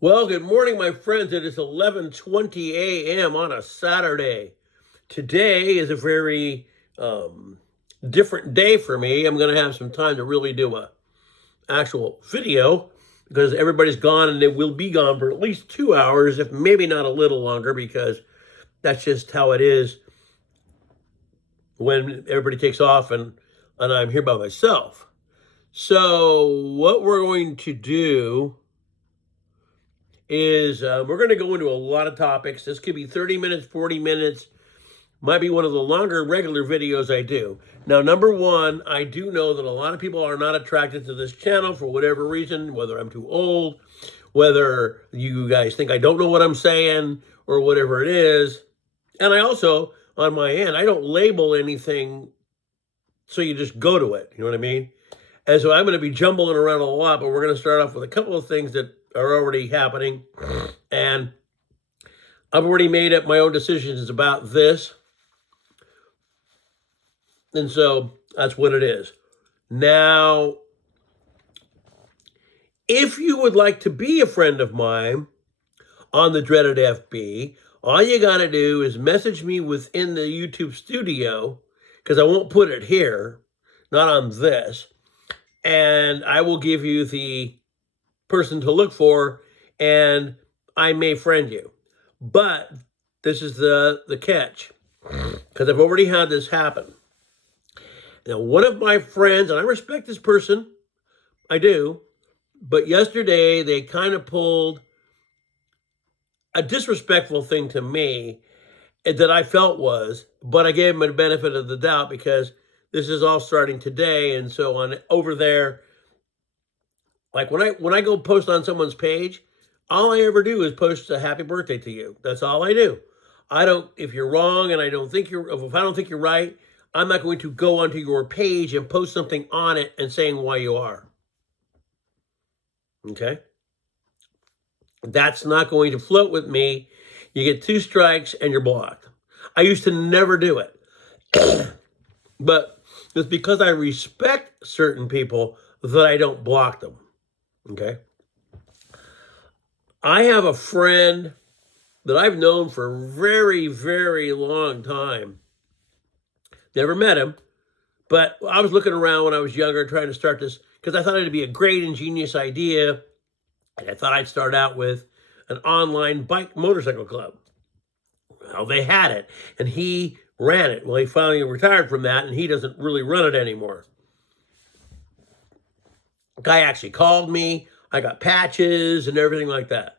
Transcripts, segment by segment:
Well, good morning, my friends. It is 11:20 a.m. on a Saturday. Today is a very different day for me. I'm going to have some time to really do a actual video because everybody's gone and they will be gone for at least 2 hours, if maybe not a little longer, because that's just how it is when everybody takes off and I'm here by myself. So what we're going to do is we're going to go into a lot of topics. This could be 30 minutes, 40 minutes, might be one of the longer regular videos I do. Now, number one, I do know that a lot of people are not attracted to this channel for whatever reason, whether I'm too old, whether you guys think I don't know what I'm saying, or whatever it is. And I also, on my end, I don't label anything so you just go to it. You know what I mean? And so I'm going to be jumbling around a lot, but we're going to start off with a couple of things that are already happening. And I've already made up my own decisions about this. And so that's what it is. Now, if you would like to be a friend of mine on the Dreaded FB, all you got to do is message me within the YouTube studio, because I won't put it here, not on this. And I will give you the person to look for, and I may friend you. But this is the catch, because I've already had this happen. Now, one of my friends, and I respect this person, I do, but yesterday they kind of pulled a disrespectful thing to me that I felt was, but I gave them the benefit of the doubt because this is all starting today. And so on over there, like when I go post on someone's page, all I ever do is post a happy birthday to you. That's all I do. I don't, if you're wrong and if I don't think you're right, I'm not going to go onto your page and post something on it and saying why you are. Okay? That's not going to float with me. You get 2 strikes and you're blocked. I used to never do it. But it's because I respect certain people that I don't block them. Okay? I have a friend that I've known for a very, very long time. Never met him, but I was looking around when I was younger trying to start this because I thought it'd be a great, ingenious idea. And I thought I'd start out with an online bike motorcycle club. Well, they had it, and he ran it. Well, he finally retired from that, and he doesn't really run it anymore. The guy actually called me. I got patches and everything like that.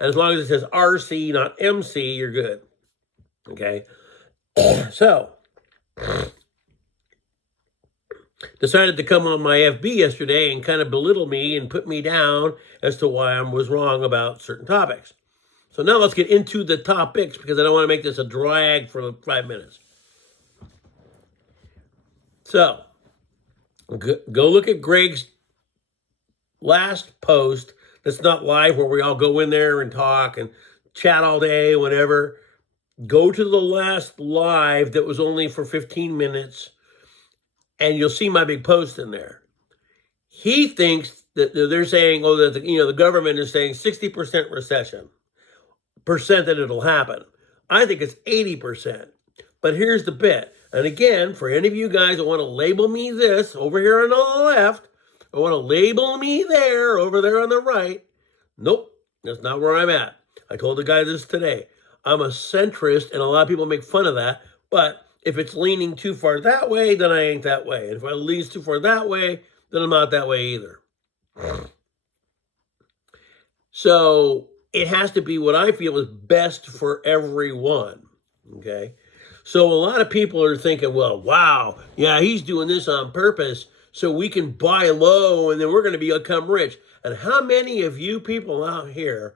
And as long as it says RC, not MC, you're good. Okay? So, decided to come on my FB yesterday and kind of belittle me and put me down as to why I was wrong about certain topics. So now let's get into the topics because I don't want to make this a drag for 5 minutes. So, go look at Greg's last post that's not live where we all go in there and talk and chat all day, whatever. Go to the last live that was only for 15 minutes and you'll see my big post in there. He thinks that they're saying, oh, that the government is saying 60% recession, percent that it'll happen. I think it's 80%. But here's the bit. And again, for any of you guys that want to label me this over here on the left, or want to label me there over there on the right, nope, that's not where I'm at. I told the guy this today. I'm a centrist, and a lot of people make fun of that. But if it's leaning too far that way, then I ain't that way. And if it leans too far that way, then I'm not that way either. So it has to be what I feel is best for everyone. Okay? So a lot of people are thinking, well, wow, yeah, he's doing this on purpose so we can buy low and then we're going to become rich. And how many of you people out here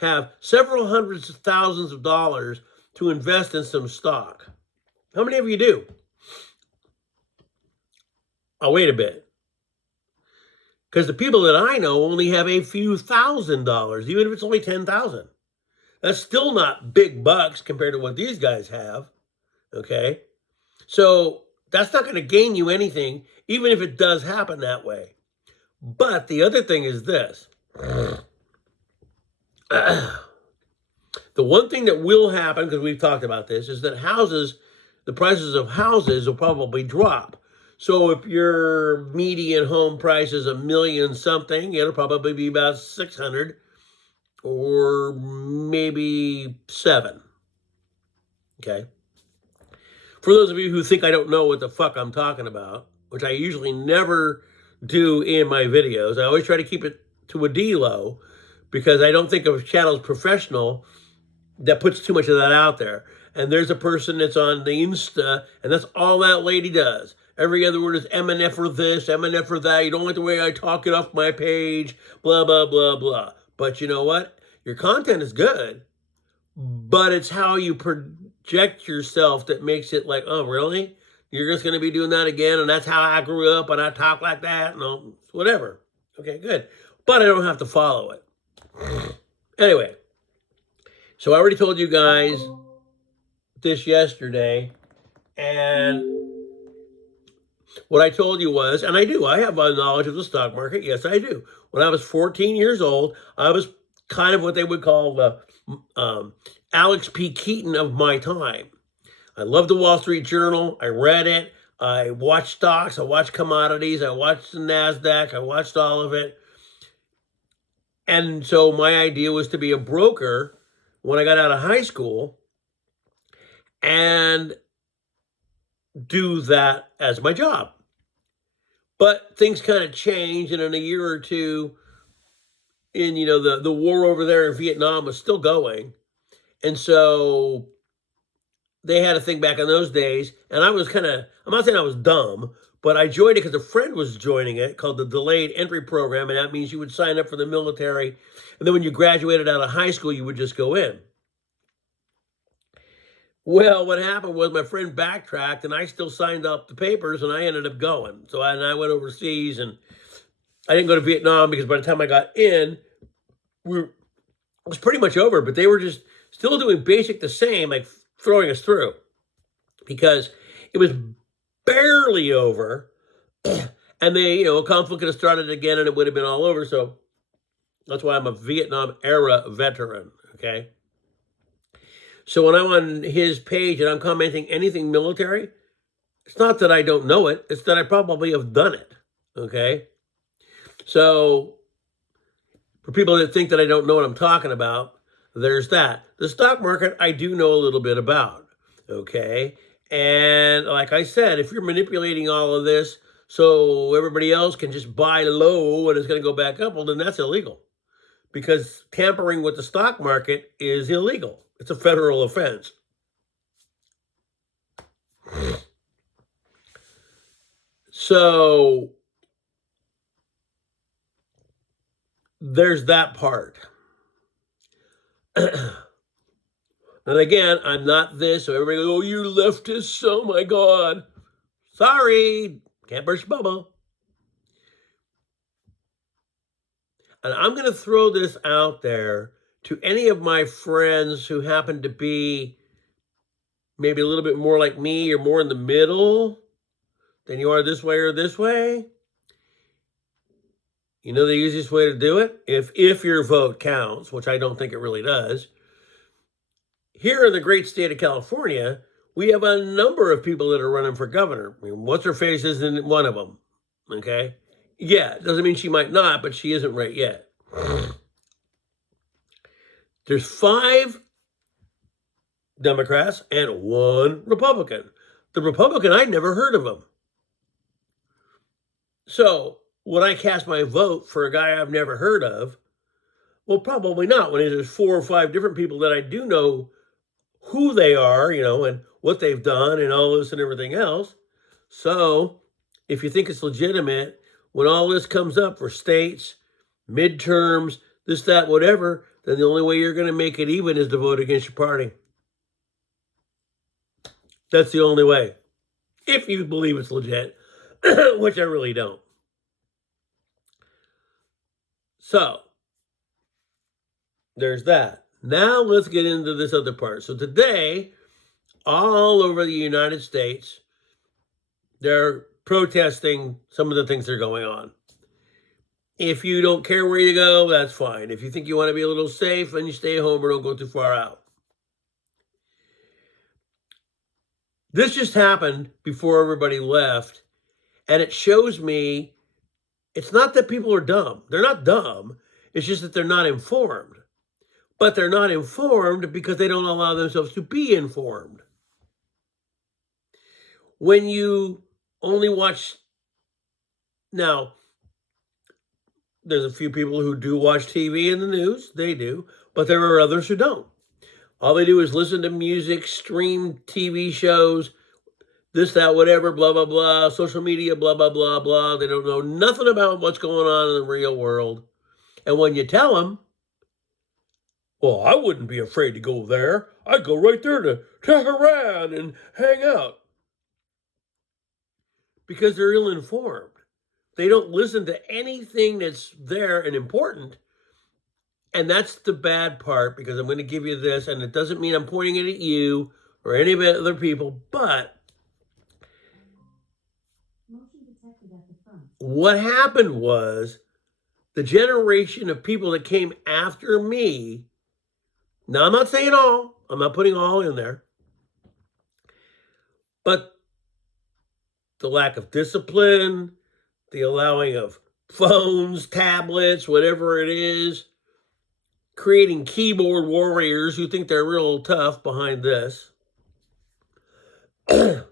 have several hundreds of thousands of dollars to invest in some stock? How many of you do? Oh, wait a bit. Because the people that I know only have a few $1,000s, even if it's only 10,000. That's still not big bucks compared to what these guys have. Okay? So that's not going to gain you anything, even if it does happen that way. But the other thing is this. The one thing that will happen, because we've talked about this, is that the prices of houses will probably drop. So if your median home price is $1 million something, it'll probably be about 600 or maybe 7. Okay. For those of you who think I don't know what the fuck I'm talking about, which I usually never do in my videos, I always try to keep it to a D-low because I don't think of a channel as professional that puts too much of that out there. And there's a person that's on the Insta, and that's all that lady does. Every other word is MNF for this, MNF for that. You don't like the way I talk, it off my page, blah, blah, blah, blah. But you know what? Your content is good, but it's how you project yourself that makes it like, oh, really? You're just going to be doing that again? And that's how I grew up, and I talk like that? No, whatever. Okay, good. But I don't have to follow it. Anyway, so I already told you guys this yesterday, and what I told you was, and I have a knowledge of the stock market. Yes, I do. When I was 14 years old, I was kind of what they would call the Alex P. Keaton of my time. I loved the Wall Street Journal. I read it. I watched stocks. I watched commodities. I watched the NASDAQ. I watched all of it. And so my idea was to be a broker when I got out of high school and do that as my job. But things kind of changed, and in a year or two, the war over there in Vietnam was still going. And so they had a thing back in those days, and I was I'm not saying I was dumb, but I joined it because a friend was joining it called the Delayed Entry Program, and that means you would sign up for the military, and then when you graduated out of high school, you would just go in. Well, what happened was my friend backtracked, and I still signed up the papers, and I ended up going. So I went overseas, and I didn't go to Vietnam because by the time I got in, it was pretty much over, but they were just still doing basic the same, like throwing us through, because it was barely over, and a conflict could have started again, and it would have been all over. So that's why I'm a Vietnam era veteran, okay? So when I'm on his page and I'm commenting anything military, it's not that I don't know it, it's that I probably have done it, okay? So for people that think that I don't know what I'm talking about, there's that. The stock market, I do know a little bit about, okay? And like I said, if you're manipulating all of this so everybody else can just buy low and it's going to go back up, well, then that's illegal. Because tampering with the stock market is illegal. It's a federal offense. So there's that part. And again, I'm not this, so everybody goes, oh, you leftists, oh my God. Sorry, can't burst your bubble. And I'm going to throw this out there to any of my friends who happen to be maybe a little bit more like me or more in the middle than you are this way or this way. You know the easiest way to do it? If your vote counts, which I don't think it really does. Here in the great state of California, we have a number of people that are running for governor. I mean, what's-her-face isn't one of them, okay? Yeah, it doesn't mean she might not, but she isn't right yet. There's 5 Democrats and 1 Republican. The Republican, I'd never heard of him. So would I cast my vote for a guy I've never heard of? Well, probably not. When there's 4 or 5 different people that I do know who they are, and what they've done and all this and everything else. So if you think it's legitimate, when all this comes up for states, midterms, this, that, whatever, then the only way you're going to make it even is to vote against your party. That's the only way. If you believe it's legit, which I really don't. So there's that. Now let's get into this other part. So today, all over the United States, they're protesting some of the things that are going on. If you don't care where you go, that's fine. If you think you want to be a little safe, then you stay home or don't go too far out. This just happened before everybody left, and it shows me it's not that people are dumb. They're not dumb. It's just that they're not informed. But they're not informed because they don't allow themselves to be informed. When you only watch, now, there's a few people who do watch TV and the news, they do, but there are others who don't. All they do is listen to music, stream TV shows, this, that, whatever, blah, blah, blah, social media, blah, blah, blah, blah. They don't know nothing about what's going on in the real world. And when you tell them, well, I wouldn't be afraid to go there. I'd go right there to Tehran and hang out. Because they're ill-informed. They don't listen to anything that's there and important. And that's the bad part, because I'm going to give you this, and it doesn't mean I'm pointing it at you or any of the other people, but what happened was the generation of people that came after me, now I'm not saying all, I'm not putting all in there, but the lack of discipline, the allowing of phones, tablets, whatever it is, creating keyboard warriors who think they're real tough behind this. And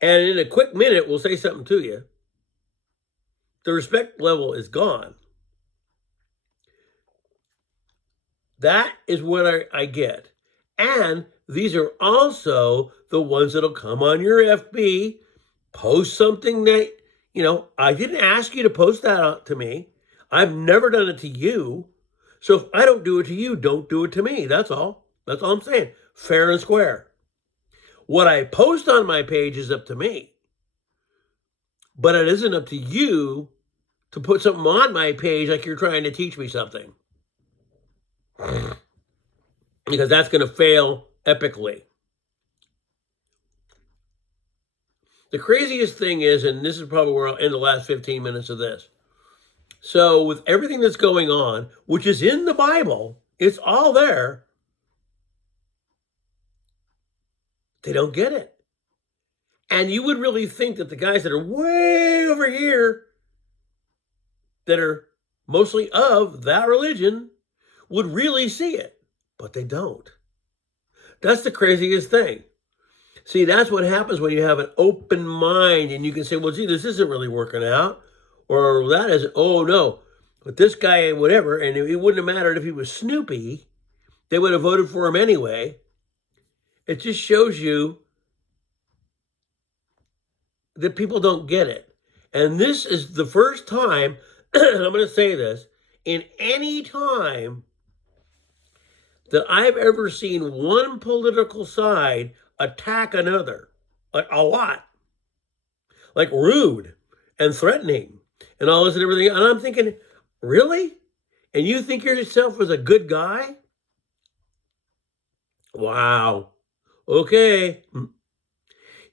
in a quick minute, we'll say something to you. The respect level is gone. That is what I get. And these are also the ones that'll come on your FB, post something that, I didn't ask you to post that out to me. I've never done it to you. So if I don't do it to you, don't do it to me. That's all. That's all I'm saying. Fair and square. What I post on my page is up to me. But it isn't up to you to put something on my page like you're trying to teach me something. Because that's going to fail epically. The craziest thing is, and this is probably where I'll end the last 15 minutes of this. So with everything that's going on, which is in the Bible, it's all there, they don't get it. And you would really think that the guys that are way over here, that are mostly of that religion, would really see it. But they don't. That's the craziest thing. See, that's what happens when you have an open mind and you can say, well, gee, this isn't really working out. Or that isn't, oh, no. But this guy, whatever, and it wouldn't have mattered if he was Snoopy. They would have voted for him anyway. It just shows you that people don't get it. And this is the first time, and I'm going to say this, in any time that I've ever seen one political side attack another, like a lot, like rude and threatening and all this and everything. And I'm thinking, really? And you think yourself as a good guy? Wow. Okay.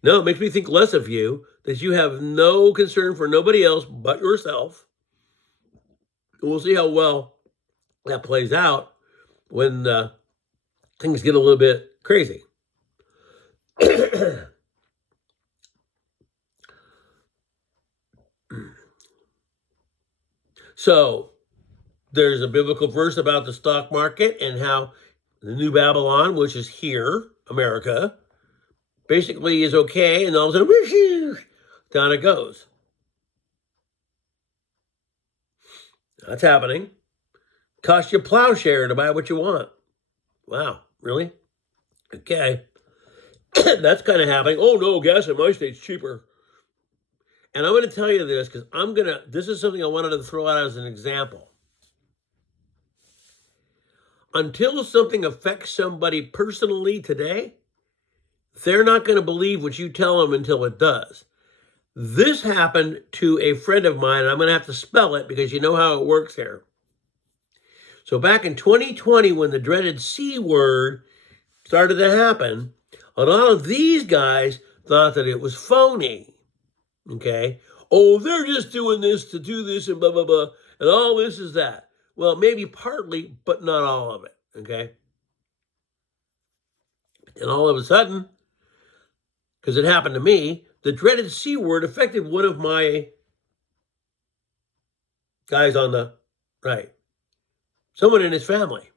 No, it makes me think less of you, that you have no concern for nobody else but yourself. We'll see how well that plays out when things get a little bit crazy. So there's a biblical verse about the stock market and how the New Babylon, which is here, America, basically is okay, and all of a sudden, down it goes. That's happening. Cost you a plowshare to buy what you want. Wow, really? Okay. That's kind of happening. Oh, no, gas in my state's cheaper. And I'm going to tell you this because this is something I wanted to throw out as an example. Until something affects somebody personally today, they're not going to believe what you tell them until it does. This happened to a friend of mine, and I'm going to have to spell it because you know how it works here. So back in 2020, when the dreaded C word started to happen, a lot of these guys thought that it was phony. Okay? oh, they're just doing this to do this and blah, blah, blah. And all this is that. Well, maybe partly, but not all of it. Okay. And all of a sudden, because it happened to me, the dreaded C word affected one of my guys on the right. Someone in his family.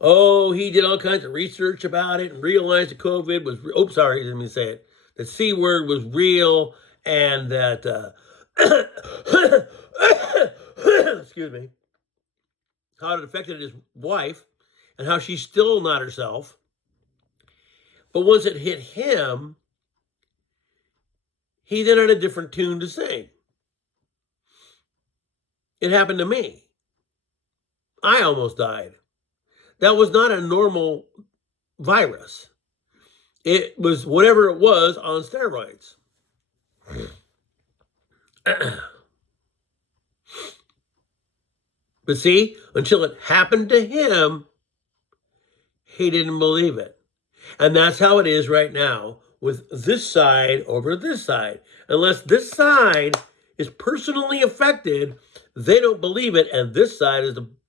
Oh, he did all kinds of research about it and realized that COVID was, let me say it. The C word was real and that, excuse me, how it affected his wife and how she's still not herself. But once it hit him, he then had a different tune to sing. It happened to me. I almost died. That was not a normal virus. It was whatever it was on steroids. But see, until it happened to him, he didn't believe it. And that's how it is right now with this side over this side. Unless this side is personally affected, they don't believe it. And this side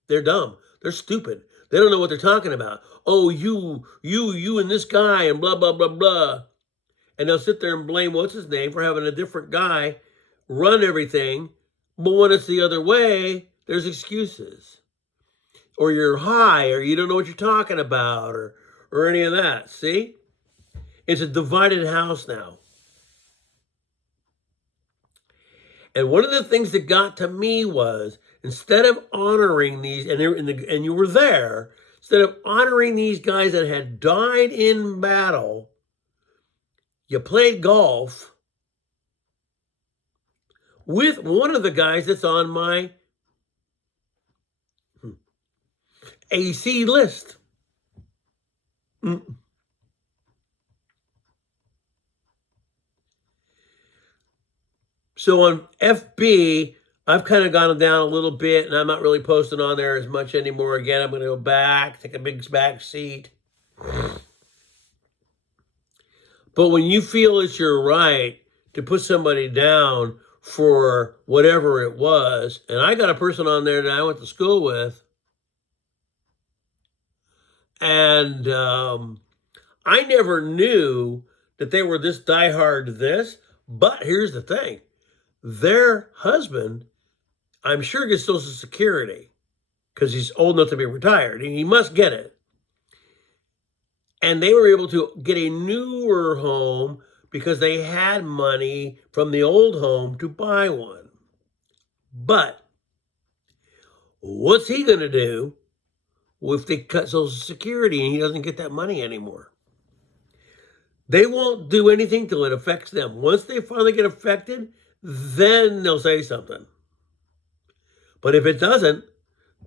they're dumb. They're stupid. They don't know what they're talking about. Oh, you and this guy and blah, blah, blah, blah. And they'll sit there and blame what's his name for having a different guy run everything. But when it's the other way, there's excuses. Or you're high, or you don't know what you're talking about, or any of that. See? It's a divided house now. And one of the things that got to me was, instead of honoring these, and you were there, instead of honoring these guys that had died in battle, you played golf with one of the guys that's on my AC list. So on FB, I've kind of gone down a little bit, and I'm not really posting on there as much anymore. Again, I'm going to go back, take a big back seat. But when you feel it's your right to put somebody down for whatever it was, and I got a person on there that I went to school with, and I never knew that they were this diehard this, but here's the thing. Their husband, I'm sure, gets Social Security because he's old enough to be retired, and he must get it. And they were able to get a newer home because they had money from the old home to buy one. But what's he going to do if they cut Social Security and he doesn't get that money anymore? They won't do anything till it affects them. Once they finally get affected, then they'll say something. But if it doesn't,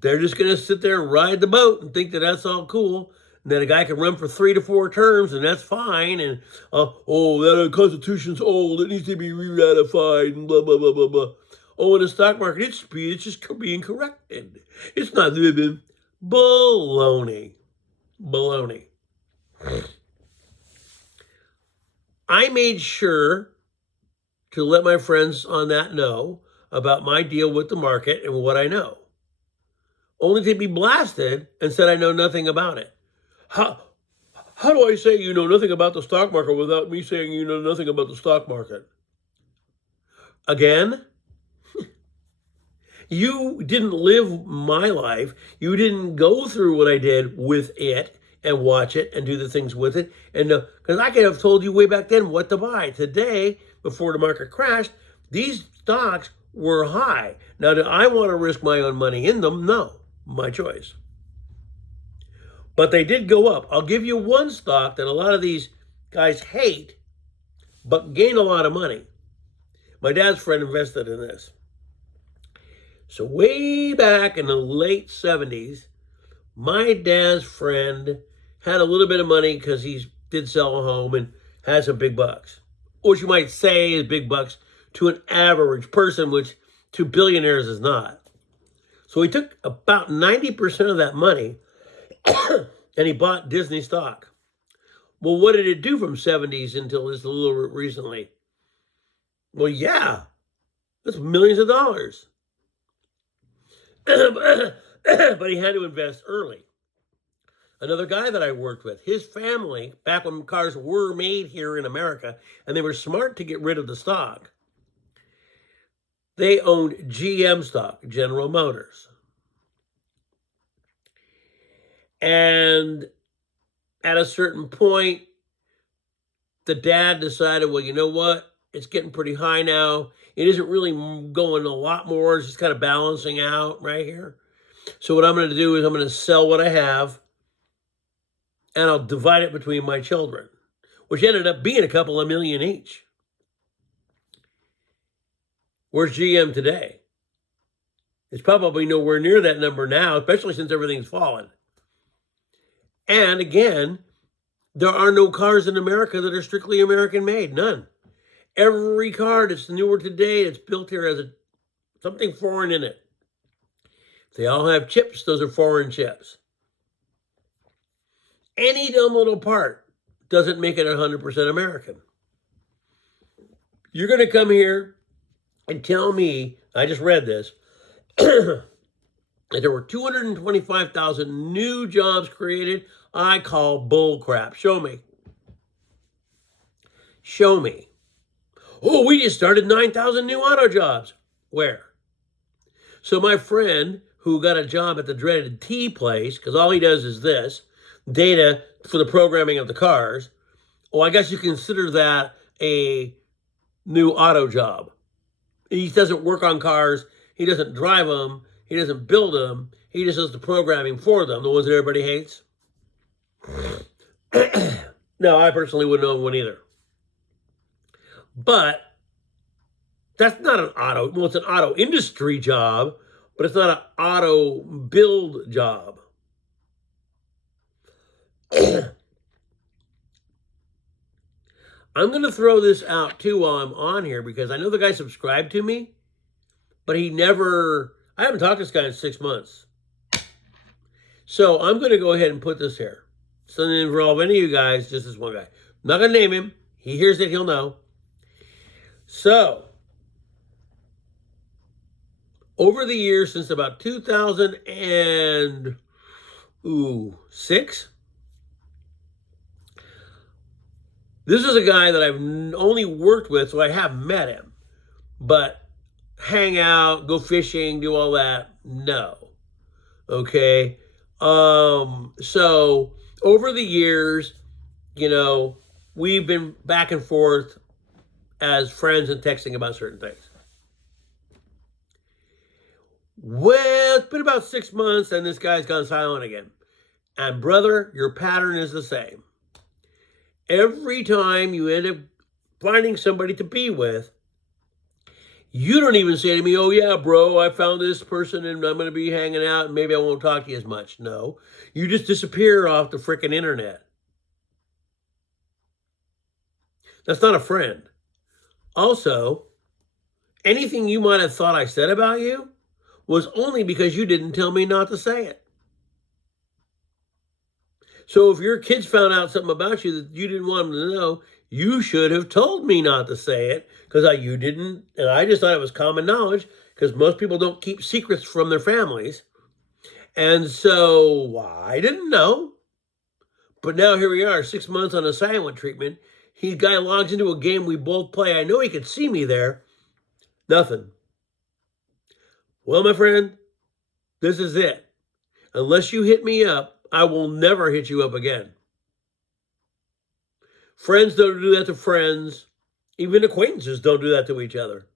they're just going to sit there and ride the boat and think that that's all cool. And that a guy can run for 3 to 4 terms, and that's fine. And, that Constitution's old. It needs to be re-ratified, and blah, blah, blah, blah, blah. Oh, in the stock market, it's just being corrected. It's not living. Baloney. Baloney. I made sure to let my friends on that know about my deal with the market and what I know. Only to be blasted and said I know nothing about it. How do I say you know nothing about the stock market without me saying you know nothing about the stock market? Again? You didn't live my life. You didn't go through what I did with it and watch it and do the things with it. And because I could have told you way back then what to buy. Today, before the market crashed, these stocks were high. Now, do I want to risk my own money in them? No, my choice. But they did go up. I'll give you one stock that a lot of these guys hate, but gain a lot of money. My dad's friend invested in this. So way back in the late 70s, my dad's friend had a little bit of money because he did sell a home and had some big bucks. Which you might say is big bucks to an average person, which to billionaires is not. So he took about 90% of that money and he bought Disney stock. Well, what did it do from 70s until this a little recently? Well, yeah, that's millions of dollars. But he had to invest early. Another guy that I worked with, his family, back when cars were made here in America, and they were smart to get rid of the stock, they owned GM stock, General Motors. And at a certain point, the dad decided, well, you know what? It's getting pretty high now. It isn't really going a lot more. It's just kind of balancing out right here. So what I'm going to do is I'm going to sell what I have, and I'll divide it between my children, which ended up being a couple of million each. Where's GM today? It's probably nowhere near that number now, especially since everything's fallen. And again, there are no cars in America that are strictly American made. None. Every car that's newer today that's built here has something foreign in it. If they all have chips, those are foreign chips. Any dumb little part doesn't make it 100% American. You're going to come here and tell me, I just read this, that there were 225,000 new jobs created. I call bull crap. Show me. Show me. Oh, we just started 9,000 new auto jobs. Where? So my friend who got a job at the dreaded T place, because all he does is this, data for the programming of the cars. Oh, I guess you consider that a new auto job. He doesn't work on cars. He doesn't drive them. He doesn't build them. He just does the programming for them, the ones that everybody hates. No, I personally wouldn't own one either. But that's not an auto. Well, it's an auto industry job, but it's not an auto build job. I'm going to throw this out too while I'm on here because I know the guy subscribed to me, but I haven't talked to this guy in 6 months. So I'm going to go ahead and put this here. So doesn't involve any of you guys, just this one guy. I'm not going to name him. He hears it, he'll know. So, over the years, since about 2006, this is a guy that I've only worked with, so I have met him. But hang out, go fishing, do all that, no. Okay? So, over the years, we've been back and forth as friends and texting about certain things. Well, it's been about 6 months and this guy's gone silent again. And brother, your pattern is the same. Every time you end up finding somebody to be with, you don't even say to me, oh yeah, bro, I found this person and I'm going to be hanging out and maybe I won't talk to you as much. No, you just disappear off the frickin' internet. That's not a friend. Also, anything you might have thought I said about you was only because you didn't tell me not to say it. So if your kids found out something about you that you didn't want them to know, you should have told me not to say it because you didn't, and I just thought it was common knowledge because most people don't keep secrets from their families. And so I didn't know. But now here we are, 6 months on a silent treatment. Guy logs into a game we both play. I know he could see me there. Nothing. Well, my friend, this is it. Unless you hit me up, I will never hit you up again. Friends don't do that to friends. Even acquaintances don't do that to each other.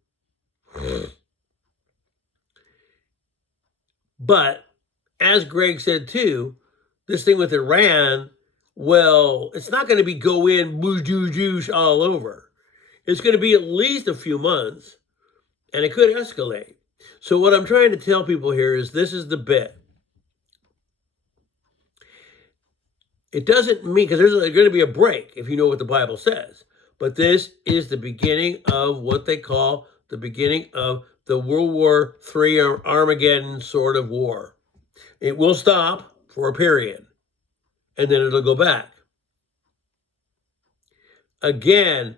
But, as Greg said too, this thing with Iran, well, it's not going to be go in, boo-doo-doosh all over. It's going to be at least a few months, and it could escalate. So what I'm trying to tell people here is this is the bit. It doesn't mean, because there's going to be a break if you know what the Bible says. But this is the beginning of what they call the beginning of the World War III or Armageddon sort of war. It will stop for a period, and then it'll go back. Again,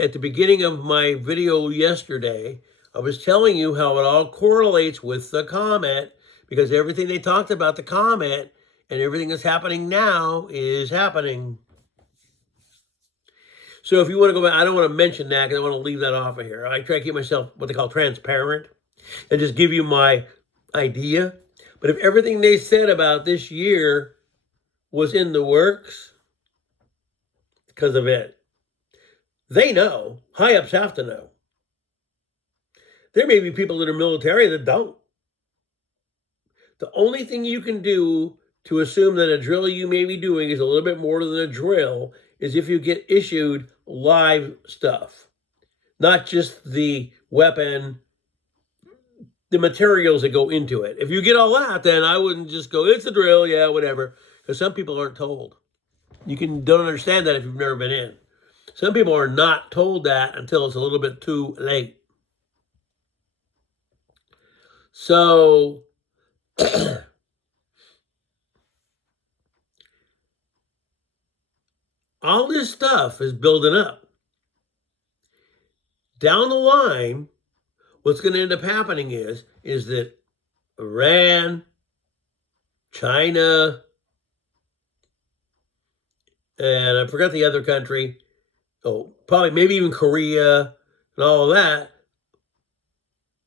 at the beginning of my video yesterday, I was telling you how it all correlates with the comet, because everything they talked about the comet and everything that's happening now is happening. So if you want to go back, I don't want to mention that because I want to leave that off of here. I try to keep myself what they call transparent and just give you my idea. But if everything they said about this year was in the works because of it, they know. High-ups have to know. There may be people that are military that don't. The only thing you can do to assume that a drill you may be doing is a little bit more than a drill is if you get issued live stuff, not just the weapon, the materials that go into it. If you get all that, then I wouldn't just go, it's a drill, yeah, whatever, because some people aren't told. You don't understand that if you've never been in. Some people are not told that until it's a little bit too late. So all this stuff is building up. Down the line, what's going to end up happening is that Iran, China, and I forgot the other country, probably maybe even Korea and all of that,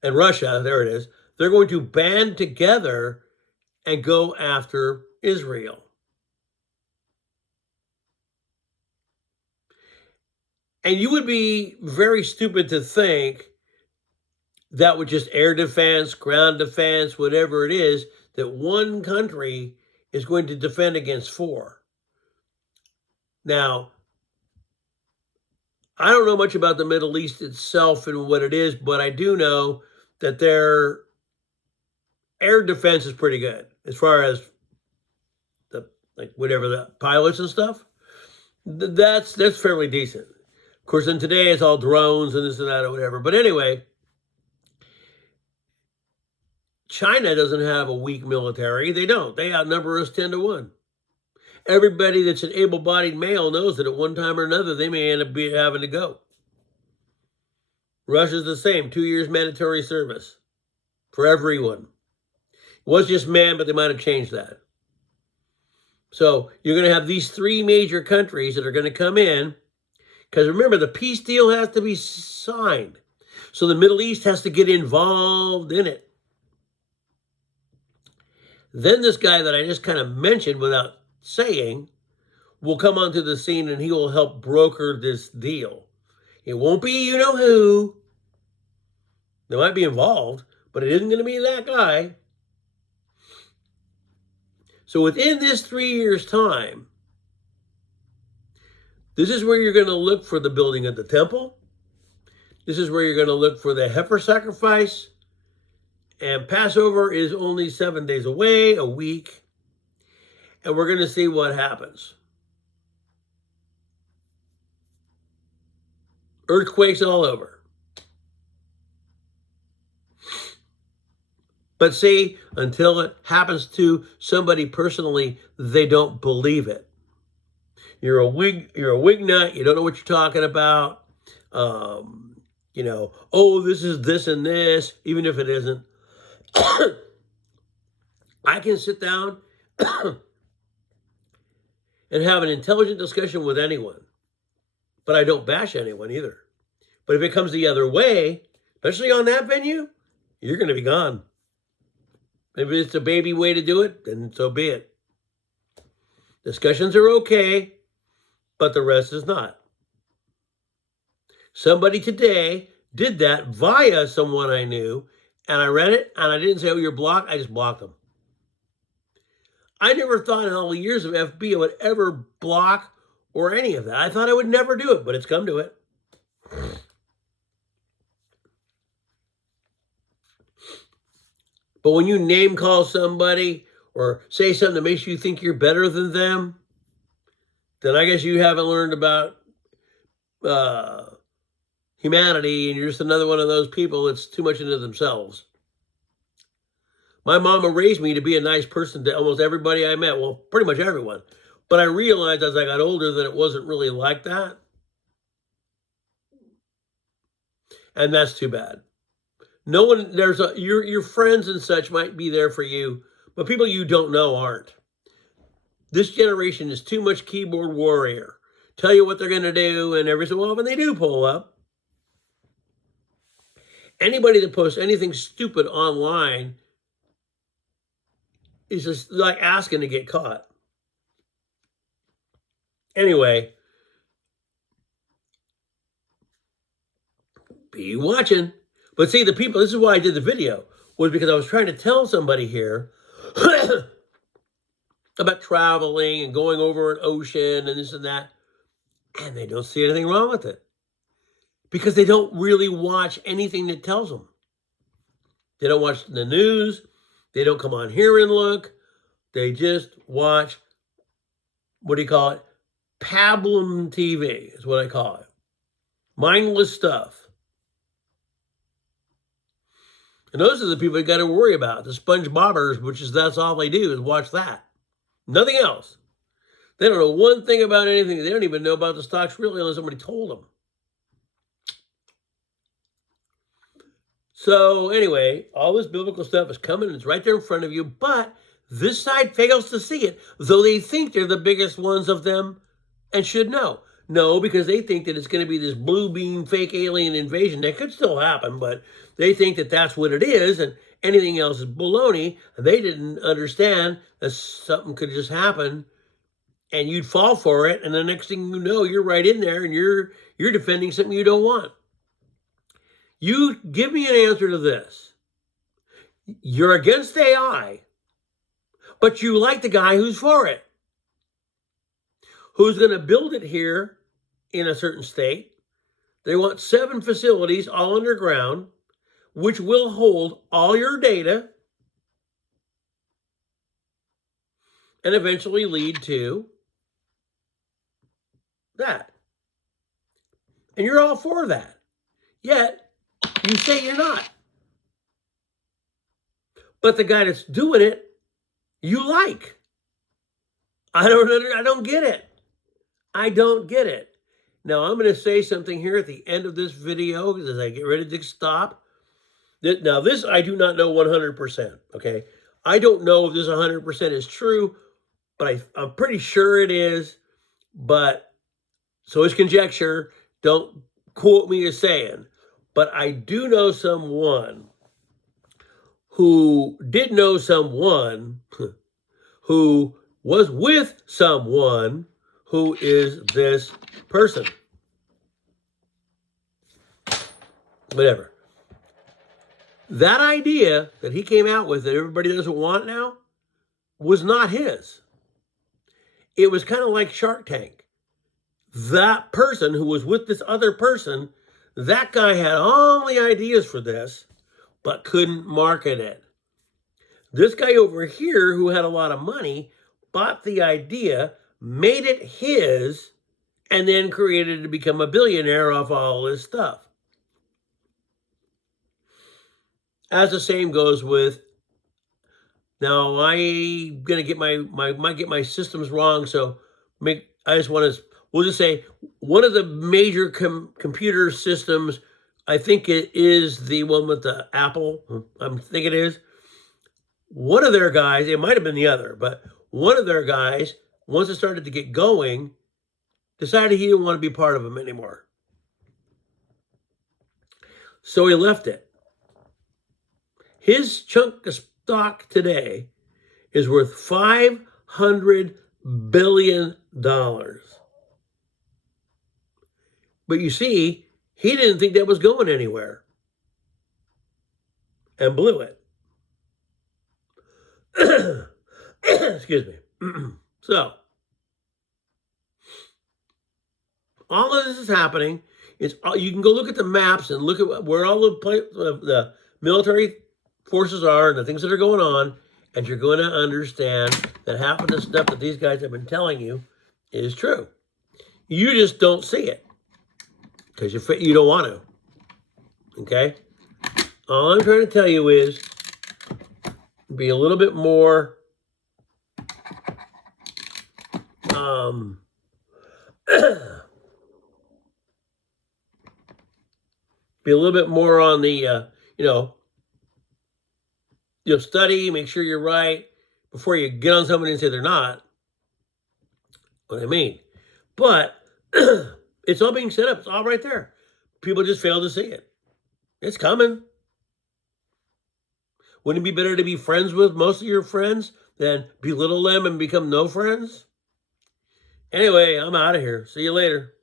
and Russia, there it is, they're going to band together and go after Israel. And you would be very stupid to think that with just air defense, ground defense, whatever it is, that one country is going to defend against four. Now, I don't know much about the Middle East itself and what it is, but I do know that their air defense is pretty good as far as the pilots and stuff. That's fairly decent. Of course, in today it's all drones and this and that or whatever. But anyway, China doesn't have a weak military. They don't. They outnumber us 10-1. Everybody that's an able-bodied male knows that at one time or another they may end up having to go. Russia's the same. 2 years mandatory service for everyone. It was just men, but they might have changed that. So you're going to have these three major countries that are going to come in, because remember, the peace deal has to be signed. So the Middle East has to get involved in it. Then this guy that I just kind of mentioned without saying will come onto the scene and he will help broker this deal. It won't be you-know-who. They might be involved, but it isn't going to be that guy. So within this 3 years' time, this is where you're going to look for the building of the temple. This is where you're going to look for the heifer sacrifice. And Passover is only 7 days away, a week. And we're going to see what happens. Earthquakes all over. But see, until it happens to somebody personally, they don't believe it. You're a wig nut. You don't know what you're talking about. This is this and this, even if it isn't. I can sit down and have an intelligent discussion with anyone, but I don't bash anyone either. But if it comes the other way, especially on that venue, you're going to be gone. If it's a baby way to do it, then so be it. Discussions are okay, but the rest is not. Somebody today did that via someone I knew, and I read it, and I didn't say, you're blocked. I just blocked them. I never thought in all the years of FB I would ever block or any of that. I thought I would never do it, but it's come to it. But when you name call somebody or say something that makes you think you're better than them, then I guess you haven't learned about humanity, and you're just another one of those people that's too much into themselves. My mama raised me to be a nice person to almost everybody I met. Well, pretty much everyone. But I realized as I got older that it wasn't really like that. And that's too bad. No one, your friends and such might be there for you, but people you don't know aren't. This generation is too much keyboard warrior. Tell you what they're going to do, and every so often they do pull up. Anybody that posts anything stupid online is just like asking to get caught. Anyway, be watching. But see, the people, this is why I did the video, was because I was trying to tell somebody here about traveling and going over an ocean and this and that, and they don't see anything wrong with it because they don't really watch anything that tells them. They don't watch the news. They don't come on here and look. They just watch, what do you call it? Pablum TV is what I call it. Mindless stuff. And those are the people you got to worry about. The SpongeBobbers, that's all they do is watch that. Nothing else. They don't know one thing about anything. They don't even know about the stocks really unless somebody told them. So anyway, all this biblical stuff is coming. It's right there in front of you. But this side fails to see it, though they think they're the biggest ones of them and should know. No, because they think that it's going to be this blue beam fake alien invasion. That could still happen, but they think that that's what it is, and anything else is baloney. They didn't understand that something could just happen, and you'd fall for it, and the next thing you know, you're right in there, and you're defending something you don't want. You give me an answer to this. You're against AI, but you like the guy who's for it, who's going to build it here in a certain state. They want 7 facilities all underground, which will hold all your data and eventually lead to that. And you're all for that. Yet, you say you're not. But the guy that's doing it, you like. I don't get it. I don't get it. Now, I'm going to say something here at the end of this video as I get ready to stop. Now, this I do not know 100%, okay? I don't know if this 100% is true, but I'm pretty sure it is. But, so it's conjecture. Don't quote me as saying. But I do know someone who did know someone who was with someone who is this person. Whatever. That idea that he came out with that everybody doesn't want now was not his. It was kind of like Shark Tank. That person who was with this other person, that guy had all the ideas for this, but couldn't market it. This guy over here who had a lot of money bought the idea, made it his, and then created it to become a billionaire off all this stuff. As the same goes with, now I'm gonna get might get my systems wrong, so I just want to, we'll just say one of the major computer systems, I think it is the one with the Apple, I think it is. One of their guys, it might have been the other, but one of their guys, once it started to get going, decided he didn't want to be part of them anymore. So he left it. His chunk of stock today is worth $500 billion. But you see, he didn't think that was going anywhere and blew it. Excuse me. So, all of this is happening. You can go look at the maps and look at where all the military forces are and the things that are going on, and you're going to understand that half of the stuff that these guys have been telling you is true. You just don't see it because you don't want to. Okay? All I'm trying to tell you is be a little bit more Be a little bit more on the, you'll study, make sure you're right before you get on somebody and say they're not. What I mean. But it's all being set up. It's all right there. People just fail to see it. It's coming. Wouldn't it be better to be friends with most of your friends than belittle them and become no friends? Anyway, I'm out of here. See you later.